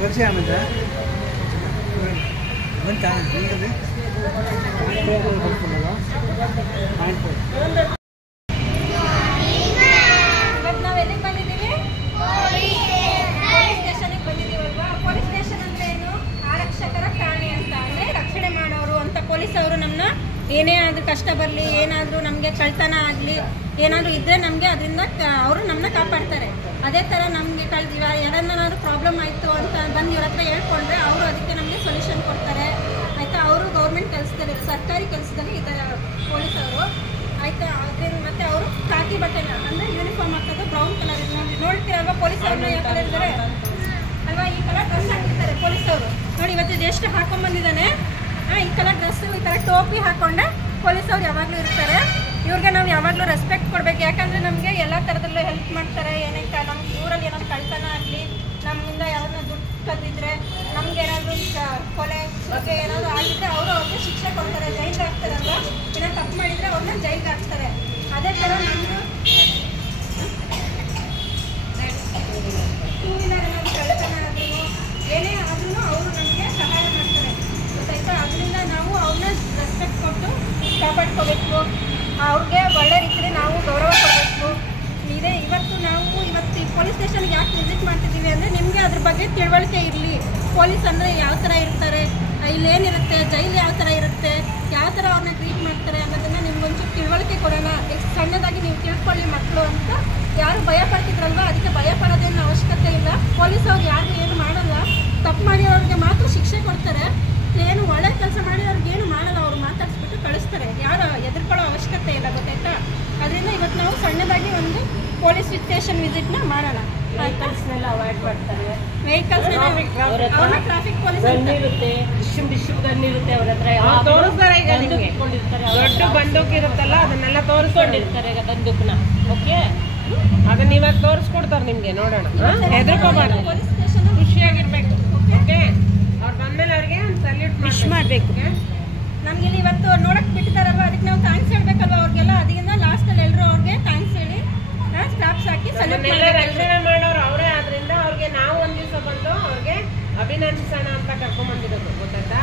ತೋರಿಸಿ ಆಮೇಲೆ ಬಂತಾ ಇವತ್ತು ನಾವು ಎಲ್ಲಿಗೆ ಬಂದಿದ್ದೀವಿ? ಪೊಲೀಸ್ ಸ್ಟೇಷನ್ಗೆ ಬಂದಿದ್ದೀವಲ್ವಾ? ಪೊಲೀಸ್ ಸ್ಟೇಷನ್ ಅಂದರೆ ಏನು? ಆರಕ್ಷಕರ ಠಾಣೆ ಅಂತ, ಅಂದರೆ ರಕ್ಷಣೆ ಮಾಡೋರು ಅಂತ. ಪೊಲೀಸ್ ಅವರು ನಮ್ಮನ್ನ ಏನೇ ಆದರೂ ಕಷ್ಟ ಬರಲಿ, ಏನಾದರೂ ನಮಗೆ ಕಳ್ತನ ಆಗಲಿ, ಏನಾದರೂ ಇದ್ದರೆ ನಮಗೆ ಅದರಿಂದ ಅವರು ನಮ್ಮನ್ನ ಕಾಪಾಡ್ತಾರೆ. ಅದೇ ಥರ ನಮಗೆ ಯಾರನ್ನಾದ್ರೂ ಪ್ರಾಬ್ಲಮ್ ಆಯಿತು ಅಂತ ಬಂದು ಇವ್ರ ಹತ್ರ ಹೇಳ್ಕೊಂಡ್ರೆ ಅವರು ಅದಕ್ಕೆ ನಮಗೆ ಸೊಲ್ಯೂಷನ್ ಕೊಡ್ತಾರೆ ಆಯಿತಾ. ಅವರು ಗೌರ್ಮೆಂಟ್ ಕೆಲಸದಲ್ಲಿ, ಸರ್ಕಾರಿ ಕೆಲಸದಲ್ಲಿ ಇದ್ದಾರೆ ಪೊಲೀಸವರು ಆಯಿತಾ. ಅದರಿಂದ ಮತ್ತು ಅವರು ಖಾಕಿ ಬಟ್ಟೆ ಅಂದರೆ ಯೂನಿಫಾರ್ಮ್ ಹಾಕೋದು ಬ್ರೌನ್ ಕಲರ್ ನೋಡ್ತೀರಲ್ವ ಪೊಲೀಸವ್ರನ್ನ ಯಾವ ಕಲರ್ ಇದ್ದಾರೆ ಅಲ್ವಾ? ಈ ಕಲರ್ ಡ್ರೆಸ್ ಹಾಕಿರ್ತಾರೆ ಪೊಲೀಸವರು. ನೋಡಿ ಇವತ್ತು ಎಷ್ಟು ಹಾಕೊಂಡ್ಬಂದಿದ್ದಾನೆ, ಈ ಕಲರ್ ಡ್ರೆಸ್ಸು, ಈ ಥರ ಟೋಪಿ ಹಾಕ್ಕೊಂಡೆ ಪೊಲೀಸವ್ರು ಯಾವಾಗಲೂ ಇರ್ತಾರೆ. ಇವ್ರಿಗೆ ನಾವು ಯಾವಾಗಲೂ ರೆಸ್ಪೆಕ್ಟ್ ಕೊಡಬೇಕು. ಯಾಕಂದರೆ ನಮಗೆ ಎಲ್ಲ ಥರದಲ್ಲೂ ಹೆಲ್ಪ್ ಮಾಡ್ತಾರೆ. ಏನಕ್ಕೆ ನಮ್ಮ ಊರಲ್ಲಿ ಏನಾದ್ರು ಕಳ್ತನ ಆಗಲಿ, ನಮ್ಮಿಂದ ಯಾರನ್ನ ದುಡ್ಡು ಕದ್ದಿದ್ರೆ, ನಮ್ಗೆ ಏನಾದರೂ ಕೊಲೆ ಬಗ್ಗೆ ಏನಾದರೂ ಆಗಿದ್ದರೆ ಅವರು ಅವ್ರಿಗೆ ಶಿಕ್ಷೆ ಕೊಡ್ತಾರೆ, ಜೈಲಿಗೆ ಹಾಕ್ತಾರಲ್ವ. ಏನೋ ತಪ್ಪು ಮಾಡಿದರೆ ಅವ್ರನ್ನ ಜೈಲಿಗೆ ಹಾಕ್ತಾರೆ. ಅದೇ ಥರ ನಮ್ಮದು ಟೂ ವೀಲರ್ ಏನಾದರೂ ಕಳ್ತನ ಆದ್ರೂ ಏನೇ ಆದ್ರೂ ಅವರು ನಮಗೆ ಸಹಾಯ ಮಾಡ್ತಾರೆ ಗೊತ್ತಾಯ್ತಾ. ಅದರಿಂದ ನಾವು ಅವ್ರನ್ನ ರೆಸ್ಪೆಕ್ಟ್ ಕೊಟ್ಟು ಕಾಪಾಡ್ಕೋಬೇಕು. ಅವ್ರಿಗೆ ಒಳ್ಳೆ ರೀತಿಯಲ್ಲಿ ನಾವು ಗೌರವ ಕೊಡಬೇಕು. ಇವತ್ತು ಈ ಪೊಲೀಸ್ ಸ್ಟೇಷನ್ಗೆ ಯಾಕೆ ವಿಸಿಟ್ ಮಾಡ್ತಿದ್ದೀವಿ ಅಂದರೆ ನಿಮಗೆ ಅದ್ರ ಬಗ್ಗೆ ತಿಳುವಳಿಕೆ ಇರಲಿ. ಪೊಲೀಸ್ ಅಂದರೆ ಯಾವ ಥರ ಇರ್ತಾರೆ, ಇಲ್ಲೇನಿರುತ್ತೆ, ಜೈಲು ಯಾವ ಥರ ಇರುತ್ತೆ, ಯಾವ ಥರ ಅವ್ರನ್ನ ಟ್ರೀಟ್ ಮಾಡ್ತಾರೆ ಅನ್ನೋದನ್ನು ನಿಮ್ಗೊಂಚೂರು ತಿಳುವಳಿಕೆ ಕೊಡೋಣ. ಸಣ್ಣದಾಗಿ ನೀವು ತಿಳ್ಕೊಳ್ಳಿ ಮಕ್ಕಳು ಅಂತ. ಯಾರು ಭಯ ಪಡ್ತಿದ್ರಲ್ವ, ಅದಕ್ಕೆ ಭಯ ಪಡೋದೇನು ಅವಶ್ಯಕತೆ ಇಲ್ಲ. ಪೊಲೀಸವ್ರು ಯಾರು ಏನು ಮಾಡಲ್ಲ, ತಪ್ಪು ಮಾಡಿರೋರಿಗೆ ಮಾತ್ರ ಶಿಕ್ಷೆ ಕೊಡ್ತಾರೆ. ಏನು ಒಳ್ಳೆ ಕೆಲಸ ಮಾಡಿರೋರಿಗೆ ಏನು ಮಾಡಲ್ಲ, ಅವ್ರು ಮಾತಾಡಿಸ್ಬಿಟ್ಟು ಕಳಿಸ್ತಾರೆ. ಯಾರು ಎದುರ್ಕೊಳ್ಳೋ ಅವಶ್ಯಕತೆ ಇಲ್ಲ ಗೊತ್ತಾಯ್ತಾ. ಅದರಿಂದ ಇವತ್ತು ನಾವು ಸಣ್ಣದಾಗಿ ಒಂದು ಪೊಲೀಸ್ ಸ್ಟೇಷನ್ ವಿಸಿಟ್ನ ಮಾಡೋಣ. ವೆಹಿಕಲ್ಸ್ನೆಲ್ಲ ಅವಾಯ್ಡ್ ಮಾಡ್ತಾರೆ. ವೆಹಿಕಲ್ಸ್ ಟ್ರಾಫಿಕ್ ಪೊಲೀಸ್ ಇರುತ್ತೆ, ಡಿಶ್ ಗನ್ ಇರುತ್ತೆ ಅವ್ರ ಹತ್ರ. ತೋರಿಸ್ತಾರೆ ಈಗ ನಿಮಗೆ ದೊಡ್ಡ ಬಂದೂಕ್ ಇರುತ್ತಲ್ಲ ಅದನ್ನೆಲ್ಲ ತೋರಿಸ್ಕೊಂಡಿರ್ತಾರೆ ಬಂದೂಕ್ನ. ಓಕೆ, ಅದನ್ನ ಇವಾಗ ತೋರಿಸ್ಕೊಡ್ತಾರೆ ನಿಮ್ಗೆ, ನೋಡೋಣ. ಹೆದರ್ಕೋಬಾರ್ದು, ಖುಷಿಯಾಗಿರ್ಬೇಕು. ಓಕೆ, ಅವ್ರು ಬಂದ್ಮೇಲೆ ಅವ್ರಿಗೆ ಒಂದು ಸಲ್ಯೂಟ್ ವಿಶ್ ಮಾಡಬೇಕು. ನಮ್ಗೆ ಇಲ್ಲಿ ಇವತ್ತು ನೋಡಕ್ ಬಿಟ್ಟಿದ್ದಾರಲ್ವ, ಅದಕ್ಕೆ ನಾವು ಥ್ಯಾಂಕ್ಸ್ ಹೇಳ್ಬೇಕಲ್ವ ಅವ್ರಿಗೆಲ್ಲ. ಅದರಿಂದ ಲಾಸ್ಟಲ್ಲಿ ಎಲ್ಲರೂ ಅವ್ರಿಗೆ ಥ್ಯಾಂಕ್ಸ್ ಹೇಳಿ ಸ್ಟಾಪ್ಸ್ ಹಾಕಿ ಅದನ್ನೆಲ್ಲ ರಕ್ಷಣೆ ಮಾಡೋರು ಅವರೇ. ಆದ್ರಿಂದ ಅವ್ರಿಗೆ ನಾವು ಒಂದ್ ದಿವಸ ಬಂದು ಅವ್ರಿಗೆ ಅಭಿನಂದಿಸೋಣ ಅಂತ ಕರ್ಕೊಂಡ್ಬಂದಿರೋದು ಗೊತ್ತಾಯ್ತಾ.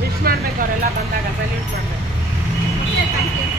ವಿಶ್ ಮಾಡ್ಬೇಕು ಅವರೆಲ್ಲ ಬಂದಾಗ, ಸಲ್ಯೂಟ್ ಮಾಡ್ಬೇಕು. Okay, thank you.